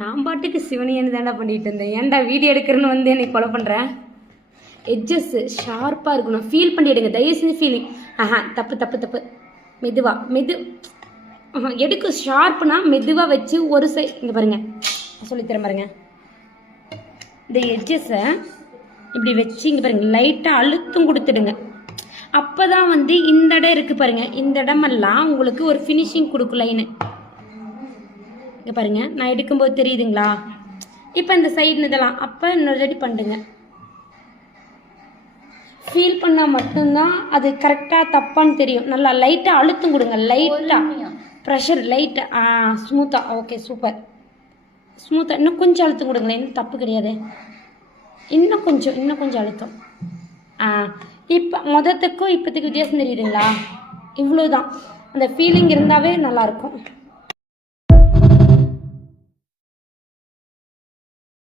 நான் பாட்டுக்கு சிவனியன்னு தாண்டா பண்ணிட்டு இருந்தேன். ஏன்டா வீடியோ எடுக்கிறேன்னு வந்து என்னை கொலை பண்ணுறேன். எட்ஜஸ் ஷார்ப்பாக இருக்கணும். ஃபீல் பண்ணி எடுங்க தயவு செஞ்சு. ஃபீலிங் தப்பு தப்பு தப்பு. மெது எடுக்க ஷார்ப்னா மெதுவாக வச்சு ஒரு சைட் இங்கே பாருங்கள் சொல்லித்தரேன் பாருங்கள். இந்த எட்ஜஸை இப்படி வச்சு இங்கே பாருங்கள் லைட்டாக அழுத்தம் கொடுத்துடுங்க. அப்போ தான் வந்து இந்த இடம் இருக்குது பாருங்கள், இந்த இடமெல்லாம் உங்களுக்கு ஒரு ஃபினிஷிங் கொடுக்கும் லைனு. இங்கே பாருங்கள் நான் எடுக்கும்போது தெரியுதுங்களா? இப்போ இந்த சைடு இதெல்லாம் அப்போ இன்னொரு ரெடி பண்ணுங்க. ஃபீல் பண்ணால் மட்டும்தான் அது கரெக்டாக தப்பான்னு தெரியும். நல்லா லைட்டாக அழுத்தம் கொடுங்க. லைட்டாக ப்ரெஷர் லைட்டாக ஸ்மூத்தாக. Okay super. ஸ்மூத்தாக இன்னும் கொஞ்சம் அழுத்தம் கொடுங்களேன். இன்னும் தப்பு கிடையாது. இன்னும் கொஞ்சம் அழுத்தம். இப்போ மொதத்துக்கும் இப்போத்துக்கு வித்தியாசம் தெரியுதுங்களா? இவ்வளோதான். அந்த ஃபீலிங் இருந்தாவே நல்லாயிருக்கும்.